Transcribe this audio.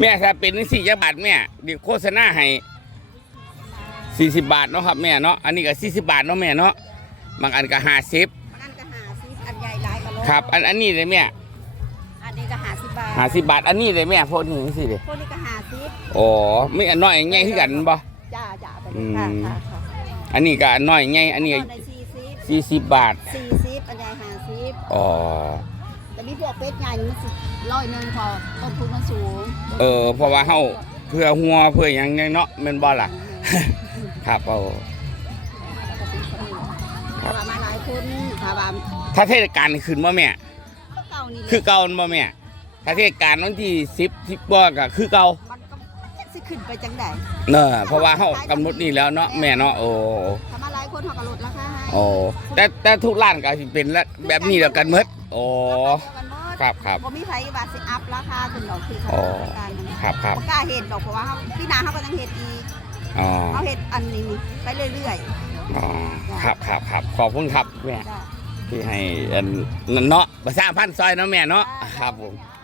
แม่ถ้าเป็นสี่จักบาทแม่เดี๋ยวโฆษณาให้สี่สิบบาทเนาะครับแม่เนาะอันนี้ก็สี่สิบบาทเนาะแม่เนาะบางอันก็ห้าสิบอันก็หาซิอันใหญ่หลายกะโลครับ อันอันนี้เลยแม่อันนี้ก็หาสิบบาทห้าสิบบาท อันนี้เลยแม่พวกนี้สิเลยพวกนี้ก็หาซิบอ๋อไม่อันน้อยใหญ่ขึ้นกันบ่จ้าจ้าไปอืเลยมค่ะค่ะค่ะอันนี้ก็อันน้อยใหญ่อันนี้ก็ในสี่ซิบสี่สิบบาทสี่ซิบอันใหญ่หาซิบอ๋อ แต่มีพวกเป็ดใหญ่นี่มันสิร้อยหนึ่งพอต้นทุนมันสูงเออเพราะว่าเฮาเพื่อหัวเพื่อหยังไงเนาะแม่นบ่ล่ะ ครับเอาถาว่ามาหลายคนถาว่าถ้าเทศกาลนี่ขึ้นบ่แม่ ก็เก่านี่แหละคือเก่าบ่แม่ถ้าเทศกาลวันที่10 10บ่ก็คือเก่ามันก็จะสิขึ้นไปจังไดเนอะเพราะว่าเฮากำหนดนี่แล้วเนาะแม่เนาะโอ้ ถ้ามาหลายคนเขาก็ลดราคา ให้โอ้แต่แต่ทุกร้านก็สิเป็นละแบบนี้แล้วกันหมดโอ้กันหมดครับครับบ่มีไผว่าสิอัพราคาขึ้นดอกคือเขาอ๋อต้องการนั่นครับครับ บ่กล้าเฮ็ดดอกเพราะว่าเฮาพี่นาเฮาก็ต้องเฮ็ดอีกอ๋อเฮาเฮ็ดอันนี้นี่ไปเรื่อยอ๋อครับครับครับขอบคุณครับแม่ๆจ้ะที่ให้อันนั่นเนาะประชาพันธ์ซอยเนาะแม่เนาะครับผม จ้ะ